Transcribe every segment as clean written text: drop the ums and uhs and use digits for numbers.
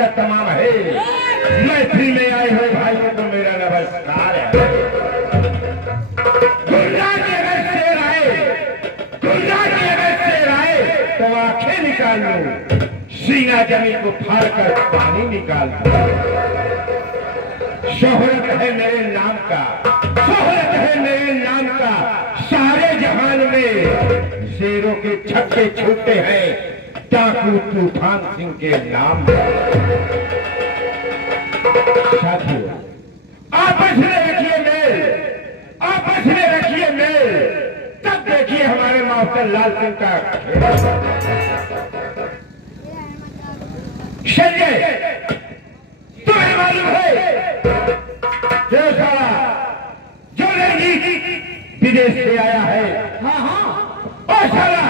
आवश्यकता तमाम है। मैथिल में आए हुए भाइयों को मेरा नमस्कार है। दुर्गा के अगर शेर आए, दुर्गा के अगर शेर आए तो आंखें निकाल लो, सीना जमीन को फाड़ कर पानी निकाल दो। शोहरत है मेरे नाम का, शोहरत है मेरे नाम का, सारे जहान में शेरों के छक्के छूटे हैं डाकू तूफान सिंह के नाम। साथियों, आपस में रखिए मेल, आपस में रखिए मेल, तब देखिए हमारे मास्टर लाल सिंह का संजय। तुम्हें मालूम है जो साला जो रंजीत विदेश से आया है, हाँ हाँ, और साला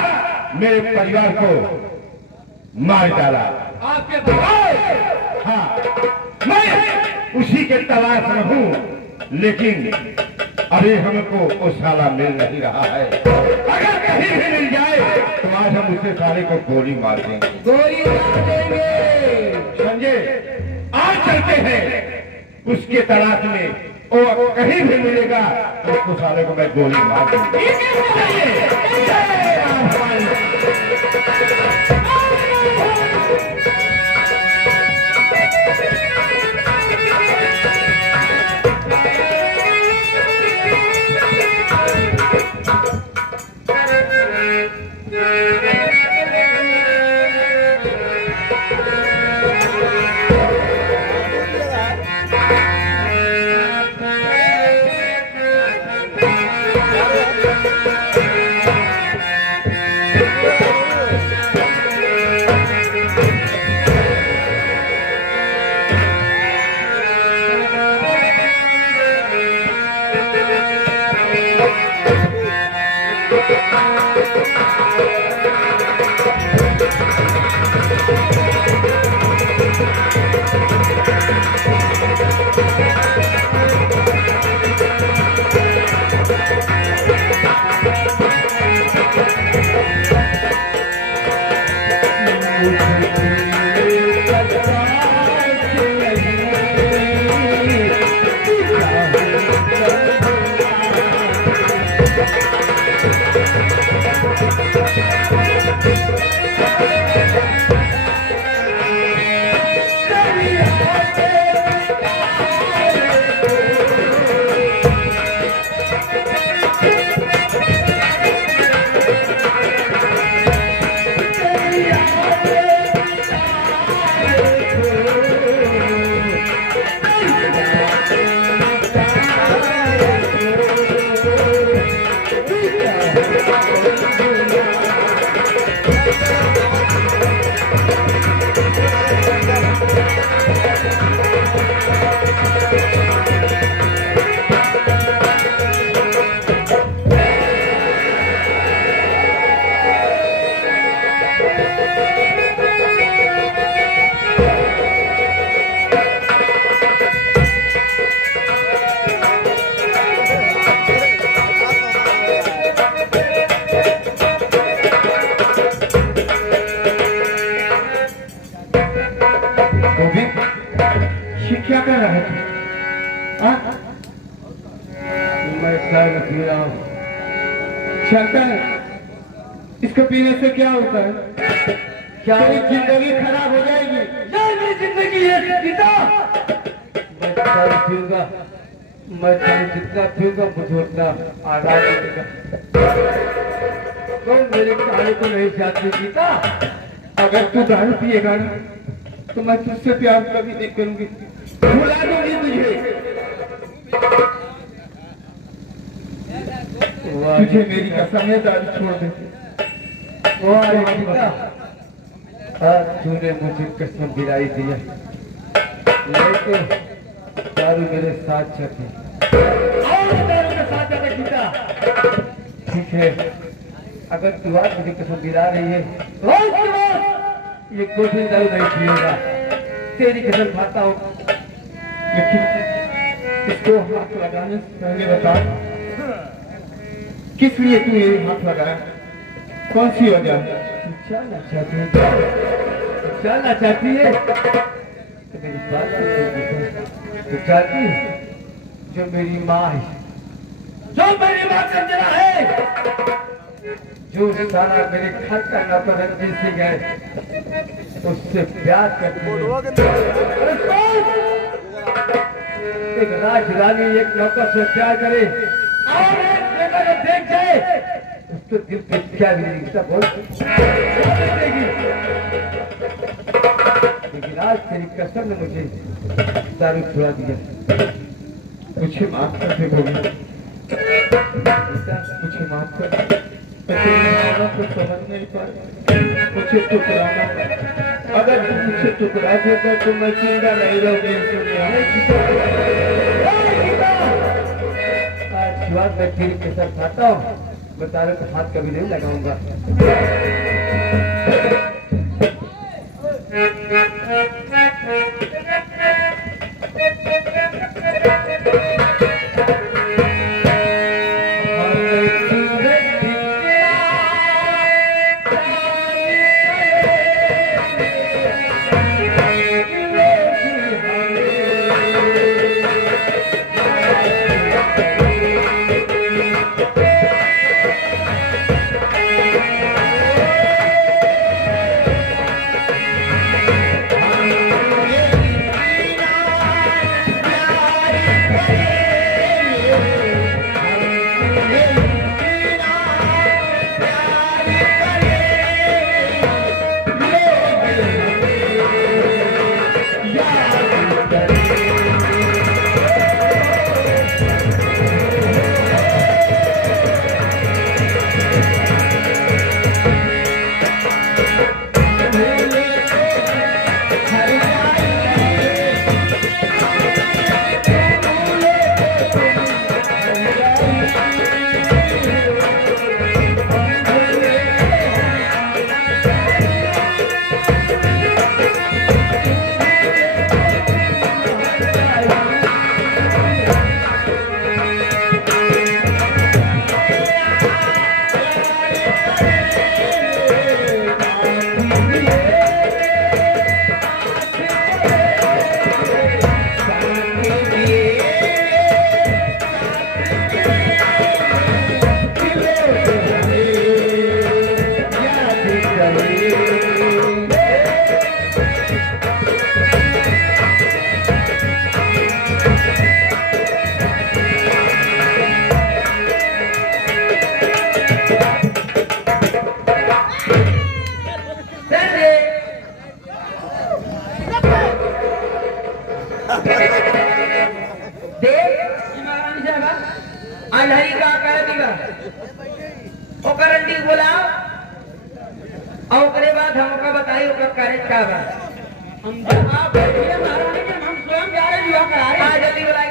मेरे परिवार को मार डाला आपके भाई। हाँ, मैं उसी के तलाश में हूँ, लेकिन अभी हमको वो साला मिल नहीं रहा है। अगर कहीं भी मिल जाए तो आज हम उसे साले को गोली मार देंगे, गोली मार देंगे। संजय, आज चलते हैं उसके तलाश में, और कहीं भी मिलेगा तो उसको साले को मैं गोली मार दूंगा। क्या कर रहे थे? मैं शर्ब पी रहा हूँ। चलता है, इसको पीने से क्या होता है? क्या जिंदगी खराब हो जाएगी? मेरी जिंदगी है पिता। मैं शर्ब पीऊंगा, मैं जितना पीऊंगा मुझे उतना आराम मिलेगा। तो मेरे खाने को नहीं चाहती पिता। अगर तू दारू पिएगा ना तो मैं तुझसे प्यार कभी नहीं करूंगी, भुला दूंगी तुझे। तुझे मेरी कसम है, दारू छोड़ दे। तूने मुझे कसम दिलाई दिया, लेकिन दारू मेरे साथ चले और दारू के साथ चले गीता। ठीक है, अगर तू आज मुझे कसम दिला रही है तो ये कोई दारू नहीं पिएगा, तेरी कसम खाता हूँ। लेकिन इसको हाथ लगाने से पहले बता, किस लिए तू ये हाथ लगाया? कौन सी वजह? जानना चाहती है? मेरी बात तो चाहती जो मेरी माँ है, जो मेरी माँ चंचला है, जो सारा मेरे घर का नौकरंदी से गए उससे प्यार करती है। एक राज रानी एक नौकर से प्यार करे और एक बेटा को देख जाए उसको दिल पे क्या मिलेगी बोल। लेकिन आज तेरी कसम ने मुझे दारू छुड़ा दिया। मुझे माफ कर दे मुझे माफ कर दे। तो समझ नहीं पाए मुझे टुकराना। अगर मुझे टुकरा देता तो मैं जिंदा नहीं रहूंगी इस दुनिया में। आज बाद मैं फिर के साथ खाता हूँ, मैं तारे को हाथ कभी नहीं लगाऊंगा। अंधारी का कर दीगा ओकर अंडी बोला और ओकरे बाद हमका बताई ओकर करे का बा हम आप बैठिए महारानी जी हम स्वयं जा रहे विवाह करा रहे आ जल्दी बुलाई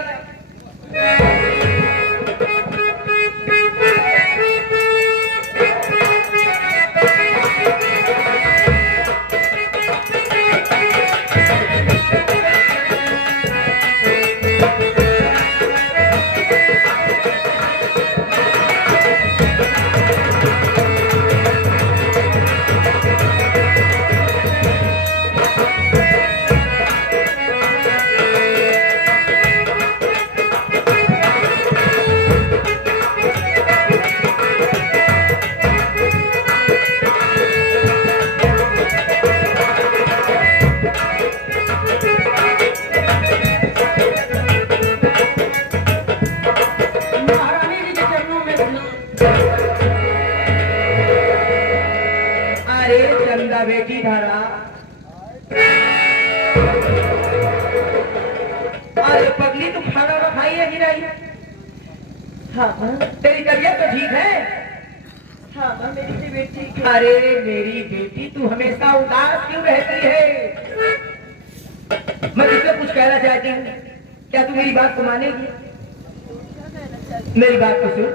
बेटी धारा अरे पगली तू खाना तो खाई है कि नहीं? हाँ तेरी तबीयत तो ठीक है? हाँ मेरी तबीयत ठीक है। अरे मेरी बेटी तू हमेशा उदास क्यों रहती है? मैं तुझसे कुछ कहना चाहती हूँ, क्या तू मेरी बात को मानेगी? मेरी बात को सुन।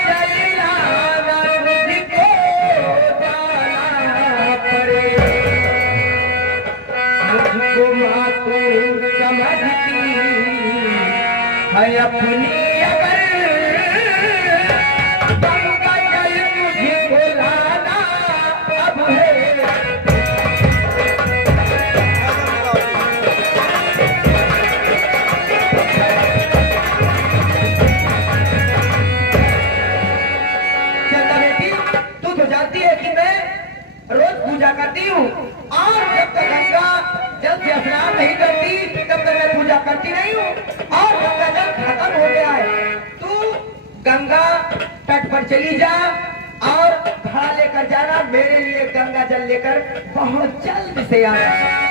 चलना अपनी अगर गंगा जल तुझे लाना अब है। चंदा बेटी, तू तो जानती है कि मैं रोज पूजा करती हूँ और जब तक गंगा जल से स्नान नहीं करती तब तक मैं पूजा करती नहीं हूँ। और गंगा जल खत्म हो गया है, तू गंगा तट पर चली जा और घड़ा लेकर जाना, मेरे लिए गंगा जल लेकर बहुत जल्द से आना।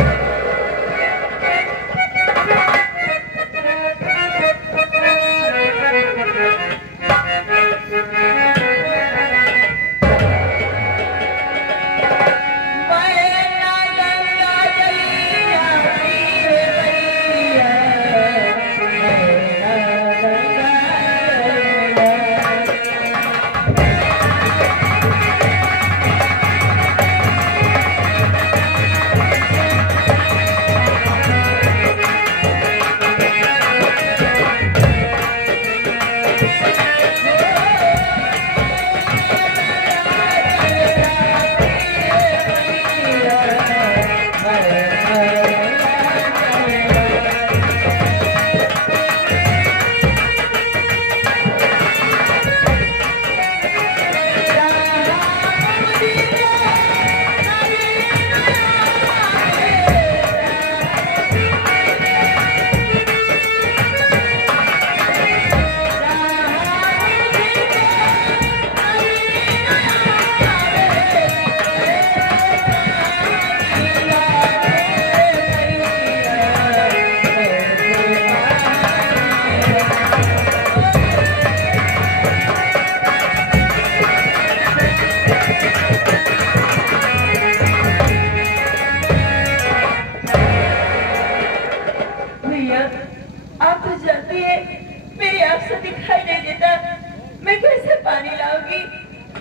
आप तो जानती है मेरी आँख से दिखाई नहीं देता, मैं कैसे पानी लाऊंगी?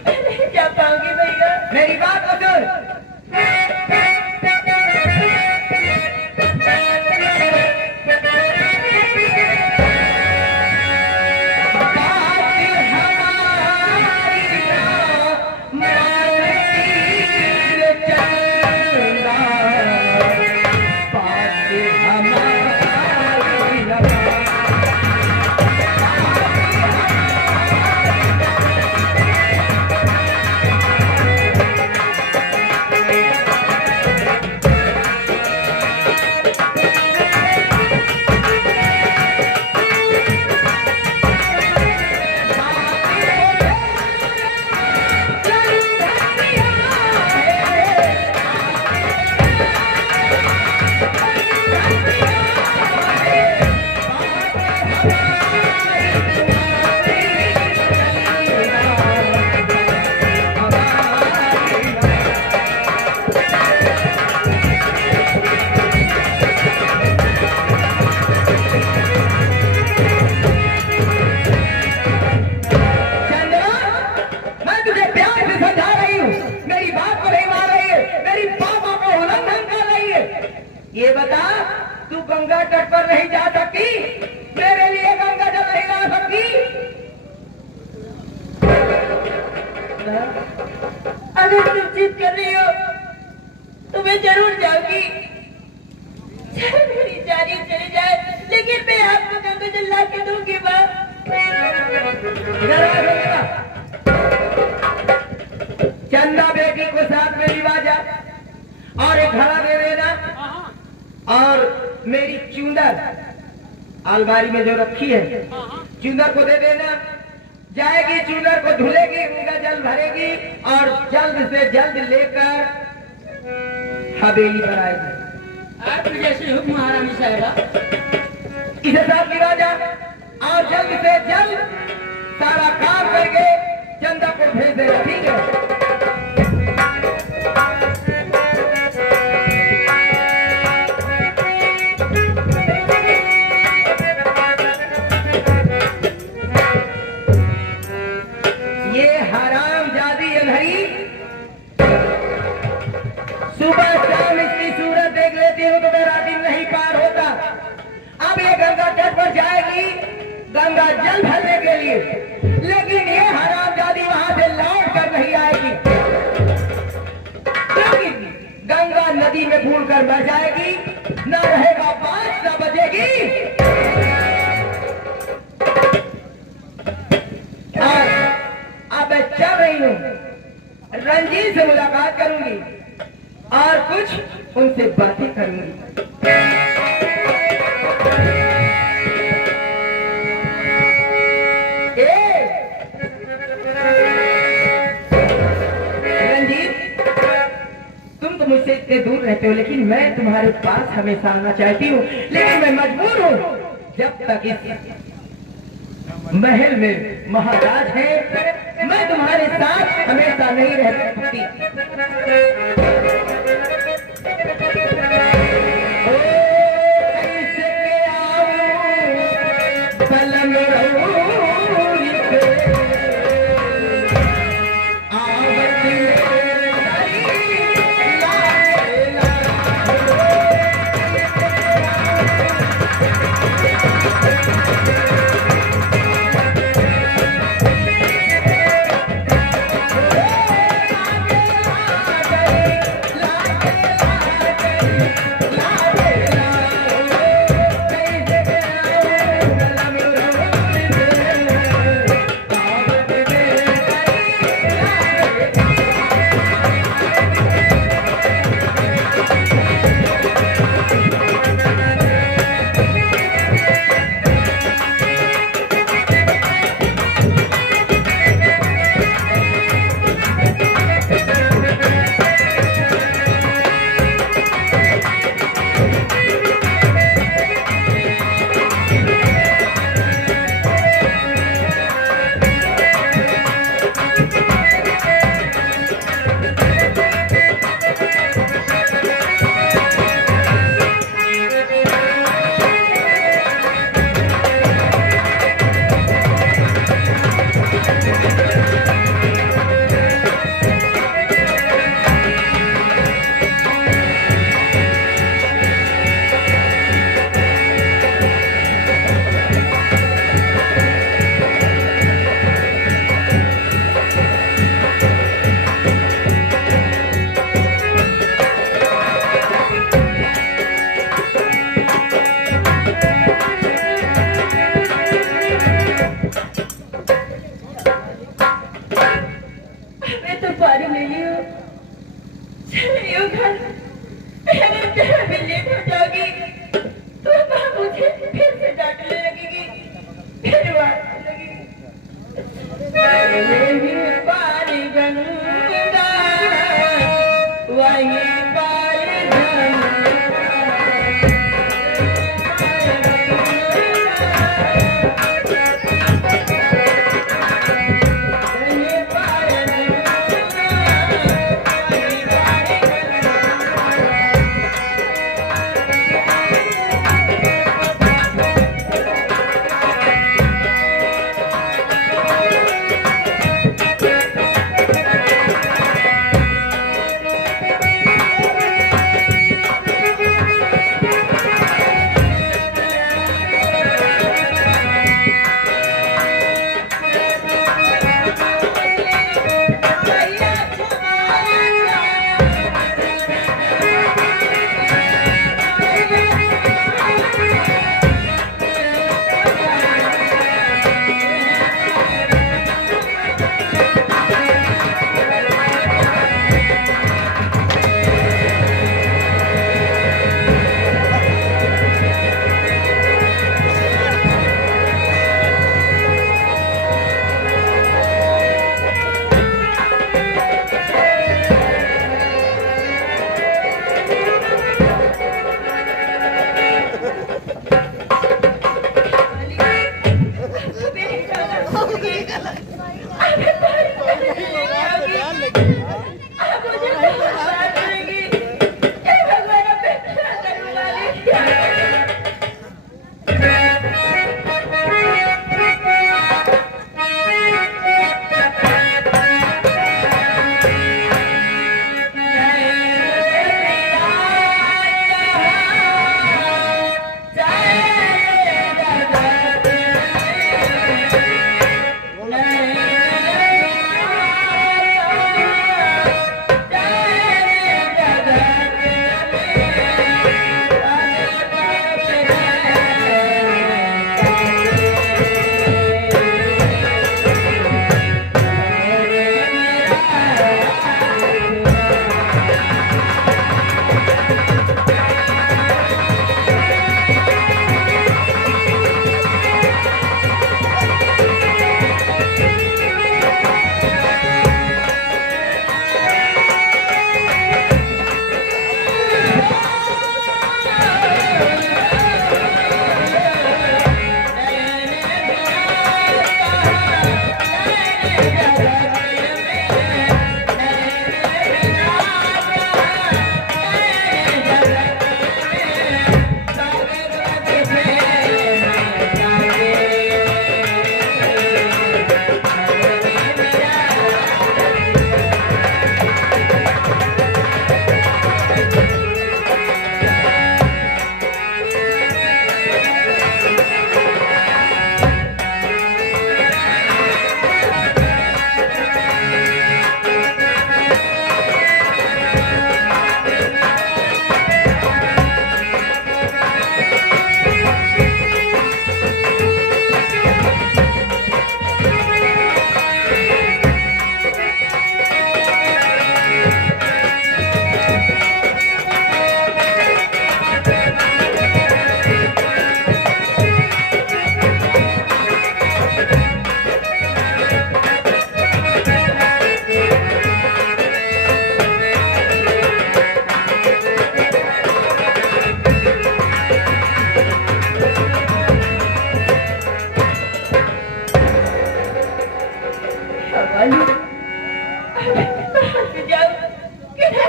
मैं नहीं जा पाऊंगी भैया। मेरी बात तो ये बता, तू गंगा तट पर नहीं जा सकती, मेरे लिए गंगा जल नहीं ला सकती। अगर तुम जिद कर रही हो तो मैं जरूर जाऊंगी, चाहे मेरी जान ही चली जाए, लेकिन मैं आपको गंगा जल ला के दूंगी। चंदा बेटी को साथ में लिवा जा और एक घड़ा दे देना और मेरी चूंदर अलमारी में जो रखी है चूंदर को दे देना। जाएगी चूंदर को धुलेगी, गंगा जल भरेगी और जल्द से जल्द लेकर हवेली पर आएगी। आप जैसे हुक्म महारानी साहिबा। इसे साथ लिवा जा और जल्द से जल्द सारा काम करके चंदा को भेज देना, ठीक है? सुबह शाम इसकी सूरत देख लेती हूँ तो मेरा दिन नहीं पार होता। अब ये गंगा तट पर जाएगी, अगर बच जाएगी ना रहेगा बात ना बचेगी। अब मैं चल रही हूँ, रंजीत से मुलाकात करूंगी और कुछ उनसे बातें करूंगी। रंजीत, तुम तो मुझसे इतने दूर रहते हो, लेकिन मैं तुम्हारे पास हमेशा आना चाहती हूँ, लेकिन मैं मजबूर हूँ। जब तक इस महल में महाराज है, मैं तुम्हारे साथ हमेशा नहीं रह सकती।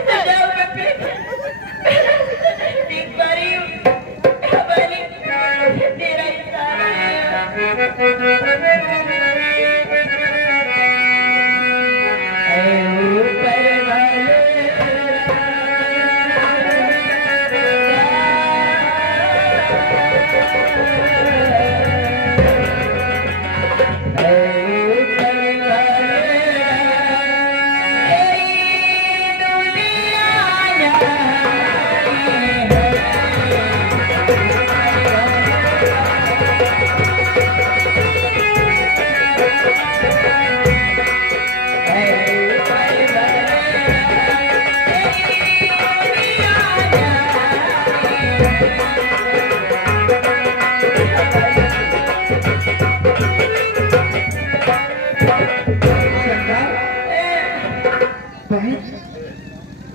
तो जाओ मैं फिर नहीं देख पा रही हूँ मालिक तेरा इशारा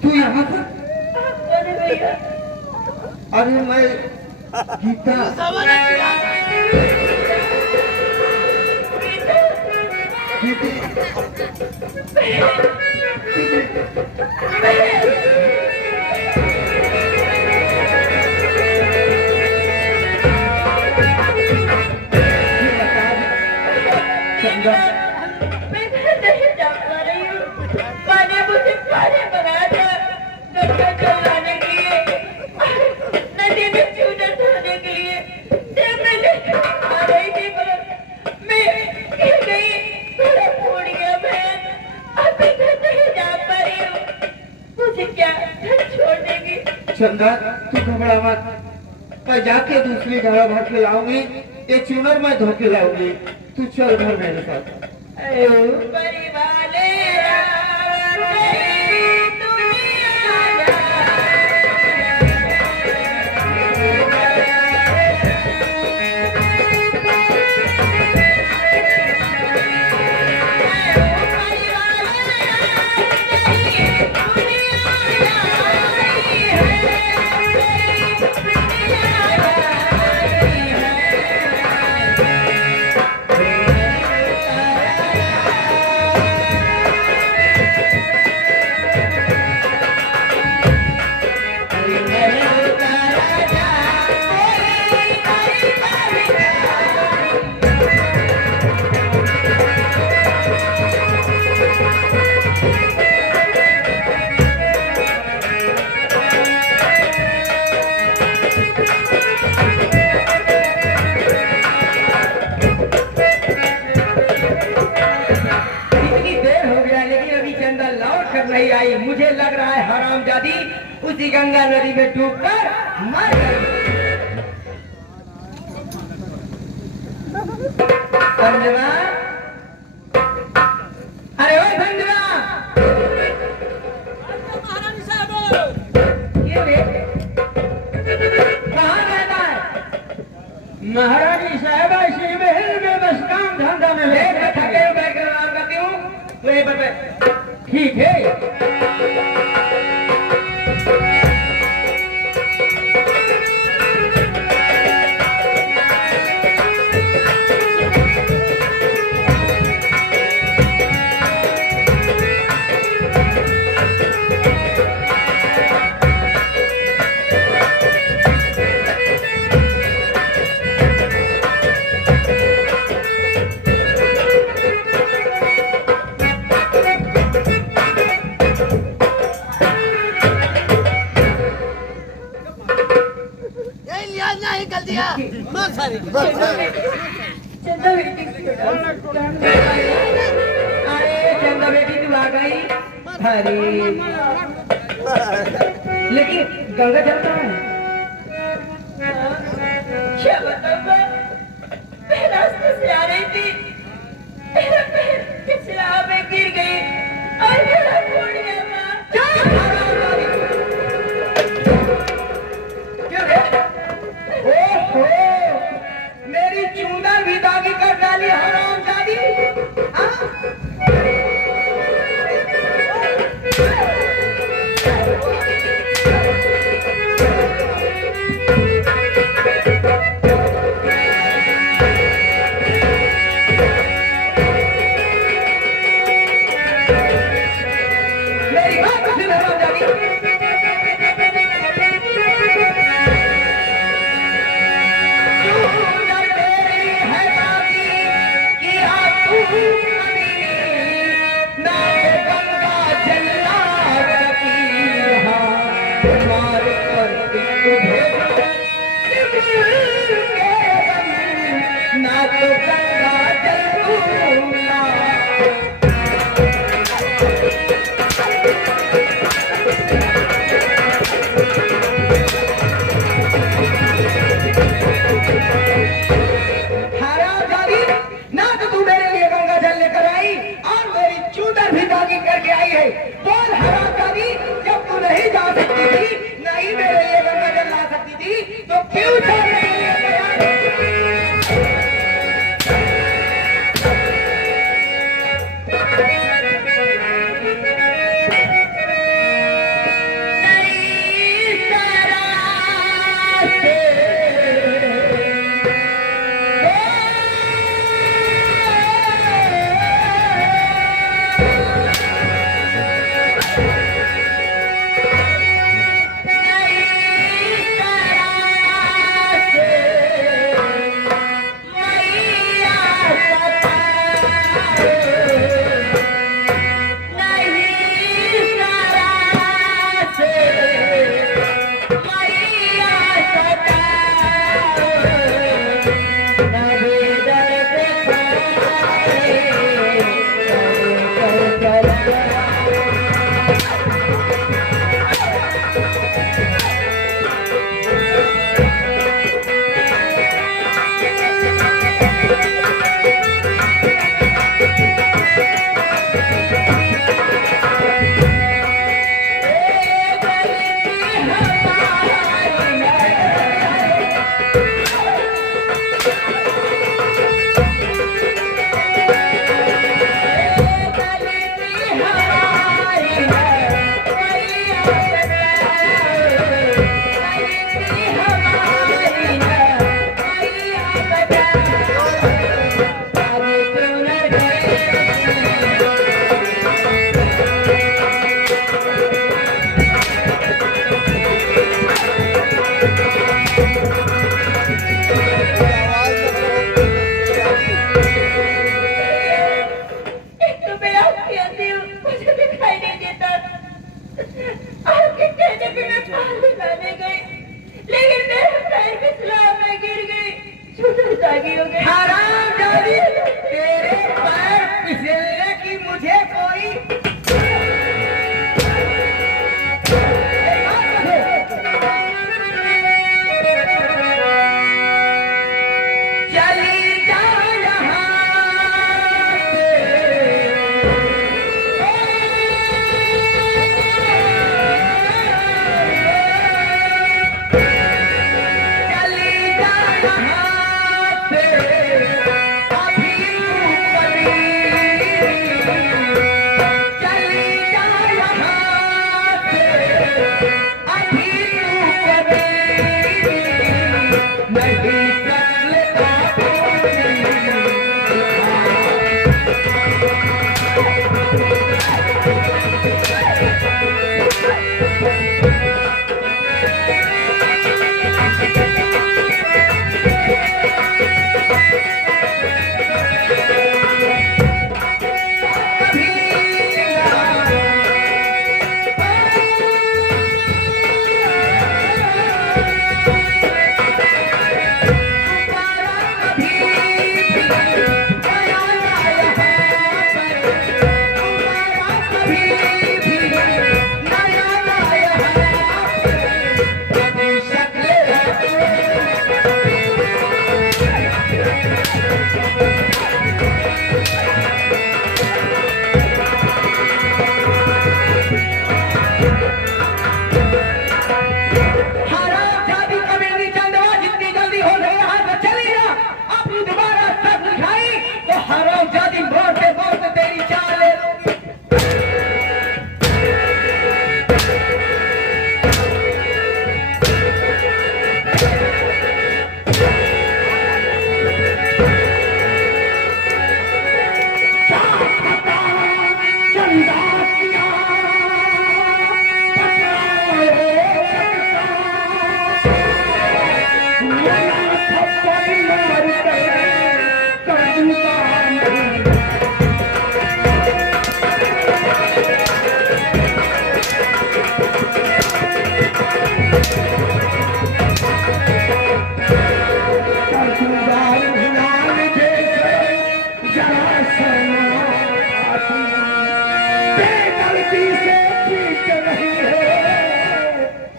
तू यहाँ पर? अरे मैं गीता मैं घर नहीं जा पा रही हूँ माँ ने मुझे पानी बनाया था नौका चलाने के लिए नदी में चूना धोने के लिए जब मैं नहीं आ रही थी मैं गिर गई मेरा फूट गया मैं अभी घर नहीं जा पा रही हूँ मुझे क्या घर छोड़ देगी चंदा तू घबरा मत मैं जाके दूसरी गाड़ा भर के लाऊंगी ये चूनर मैं धो के लाऊंगी तू चल घर मेरे साथ परिवाले नहीं आई मुझे लग रहा है हरामजादी उसी गंगा नदी में डूबकर मर गई संजना अरे ओ संजना महारानी साहब ये रे कहाँ रहता है महारानी साहब इसी महल में बस काम धंधा में थके बैठकर करती हूँ तो ये बता ठीक है चंदा बेटी अरे चंदा बेटी तू आ गई अरे लेकिन गंगा जल कहाँ है क्या बताऊँ मैं रास्ते से आ रही थी मेरा पैर पिछला में गिर गई और मेरा फूट गया मेरी चूना भी दागी कर डाली हरामजादी कुछ नहीं हो जानी।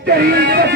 तेरी इज्जत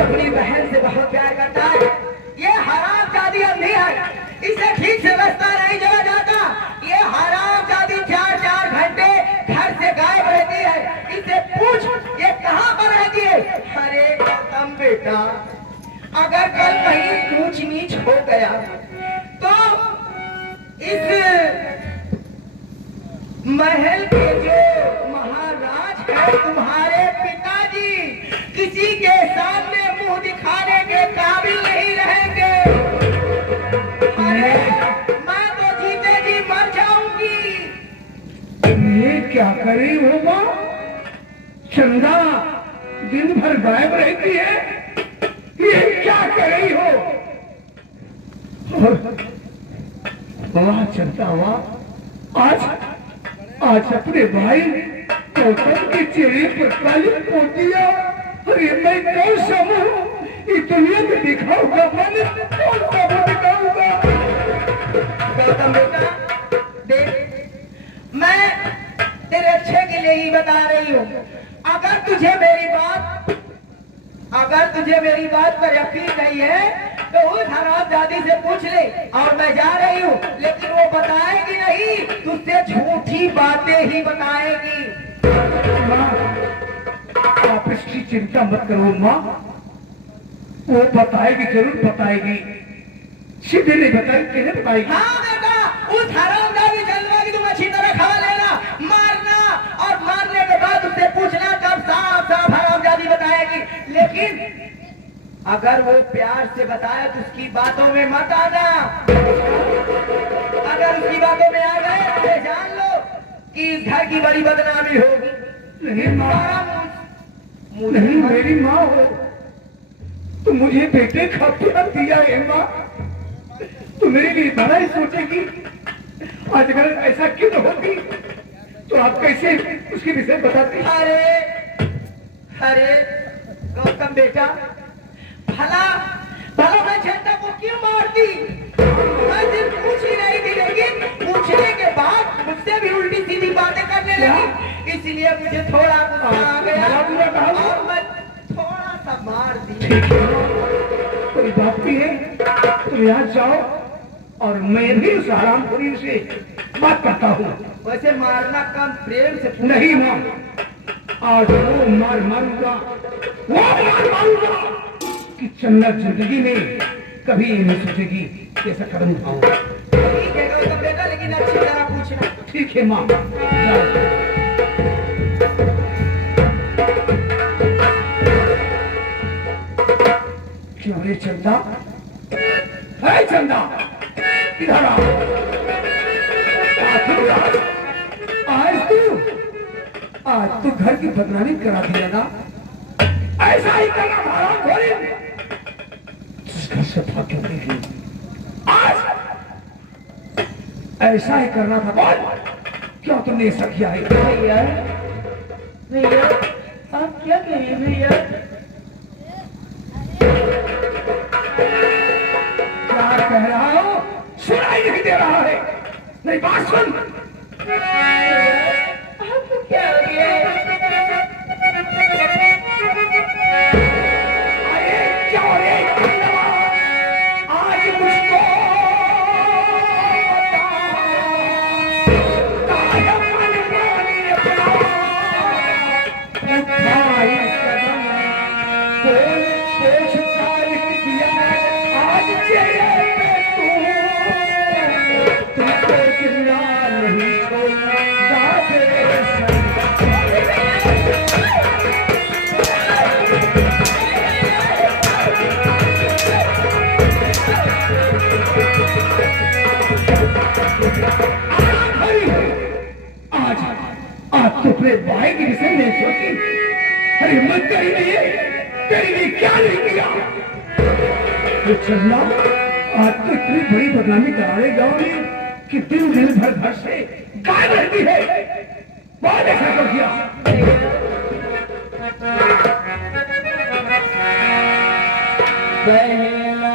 अपनी बहन से बहुत प्यार करता है। ये हरामजादी अंधी है, इसे ठीक से रास्ता नहीं चला जाता। ये हरामजादी 4-4 घंटे घर से गायब रहती है। इसे पूछ ये कहाँ पर रहती है। अरे गौतम बेटा, अगर कल कहीं ऊंच नीच हो गया तो इस महल के जो महाराज है तुम्हारे पिताजी, किसी के सामने मुंह दिखाने के काबिल नहीं रहेंगे। अरे मैं तो जीते जी मर जाऊंगी। ये क्या कर रही हो माँ? चंदा दिन भर गायब रहती है, ये क्या कर रही हो? वाह चंदा वाह, आज अपने भाई गौतम के चेहरे पर काली पोतिया। अरे मैं कौन सा मुंह इस दुनिया में दिखाऊंगा? मैंने कौन सा मुंह दिखाऊंगा? गौतम बेटा देख, मैं तेरे अच्छे के लिए ही बता रही हूँ। अगर तुझे मेरी बात पर यकीन नहीं है तो उस हरामजादी से पूछ ले। और मैं जा रही हूँ, लेकिन वो बताएगी नहीं, तुझसे झूठी बातें ही बताएगी। माँ, आप इसकी चिंता मत करो माँ, वो बताएगी, जरूर बताएगी। सीधे नहीं बताएगी, किन्हें बताएगी? हाँ बेटा, उस हरामजादी चंद्रमा की तुम अच्छी तरह खबर लेना, मारना, और मारने के बाद उससे पूछना, तब साफ साफ हरामजादी बताएगी। लेकिन अगर वो प्यार से बताए तो उसकी बातों में मत आना। अगर उसकी बातों में आ गए तो जान लो कि इस घर की बड़ी बदनामी होगी। नहीं माँ, नहीं मेरी माँ हो तो मुझे बेटे का प्यार दिया है माँ, तो मेरे लिए बड़ा ही सोचेगी। आज अगर ऐसा क्यों होगी तो आप कैसे उसके विषय बताते? अरे गौतम बेटा, भला मैं चंदा को क्यों मारती? मैं सिर्फ पूछ ही रही थी, लेकिन पूछने के बाद मुझसे भी उल्टी सीधी बातें करने लगी। इसलिए मुझे थोड़ा गुस्सा आ गया और मैं थोड़ा सा मार दी। कोई बात नहीं है, तुम यहाँ जाओ और मैं भी उस हरामखोरी से बात करता हूँ। वैसे मारना कम प्रेम से नहीं माँ, आज वो मारूंगा कि चंदा जिंदगी में कभी ये नहीं सोचेगी कि ऐसा कदम उठाऊंगा। ठीक है गौतम बेटा, लेकिन अच्छी तरह पूछना। ठीक है माँ, जाओ। क्यों रे चंदा, है चंदा, इधर आओ। आज तू घर की बदनामी करा दिया ना, ऐसा ही करना था जिसका सफा क्यों नहीं? आज ऐसा ही करना था। बोल, क्यों तुमने ऐसा किया है? भैया आप क्या कह रहे हैं? भैया क्या कह रहा हो? सुनाई नहीं दे रहा है। नहीं बात सुन। आपको क्या हो गया? सोची, अरे हिम्मत तेरी नहीं है, तेरी लिए क्या नहीं किया। तो चलना आज तो इतनी बड़ी बदनामी कराने गाँव में कि दिन भर घर से गायब रहती है। बहुत ऐसा कर दिया। बहना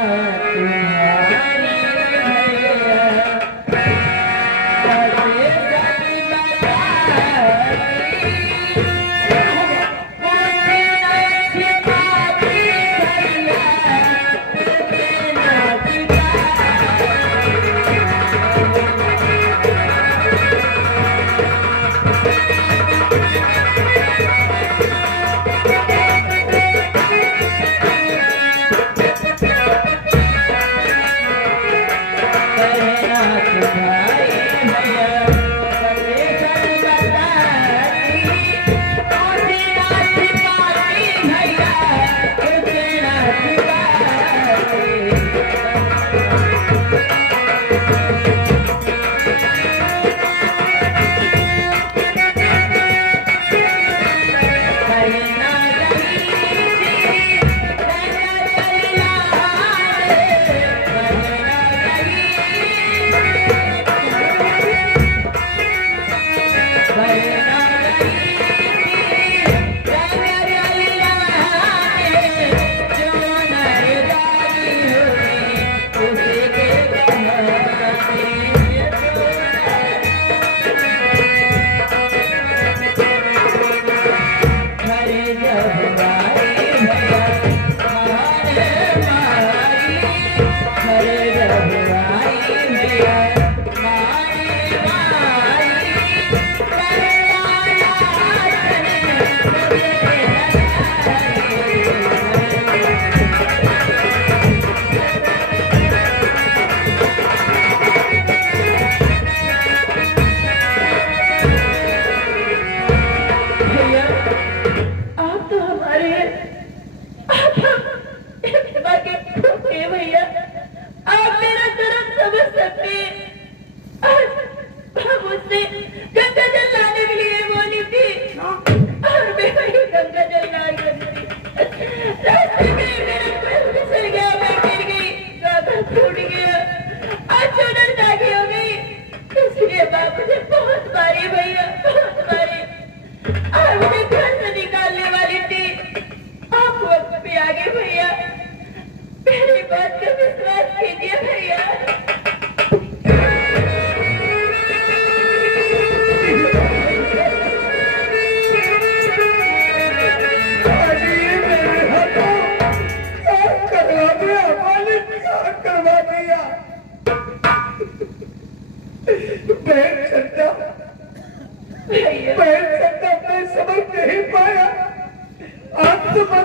तुम्हारी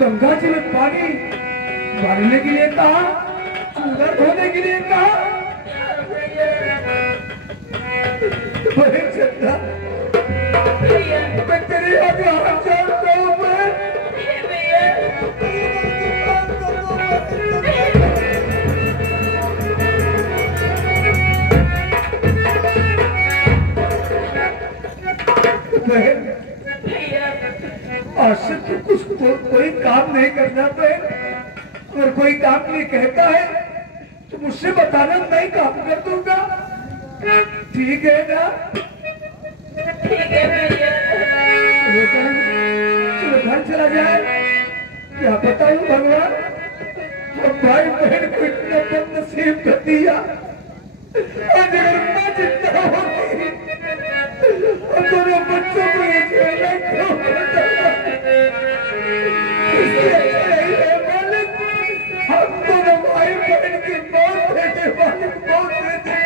गंगा जी में पानी भरने के लिए कहा, चूल्हा धोने के लिए कहा। मैं तेरे आगे हाथ जोड़ता हूँ। आज से तू कोई काम नहीं करना पे। अगर कोई काम के लिए कहता है तो मुझसे बताना, मैं काम कर दूंगा। ठीक है ना? ठीक है भैया। चलो घर चला जाए। क्या बताऊं भगवान, जब भाई बहन को इतना बदनसीब कर दिया। आज अगर मैं जिंदा होती और दोनों बच्चों को ये झेलना क्यों पड़ता? हम दोनों भाई बहन की मौत देने वाले मौत देते।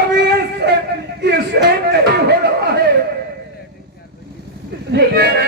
अब ये सहन नहीं हो रहा है। भैया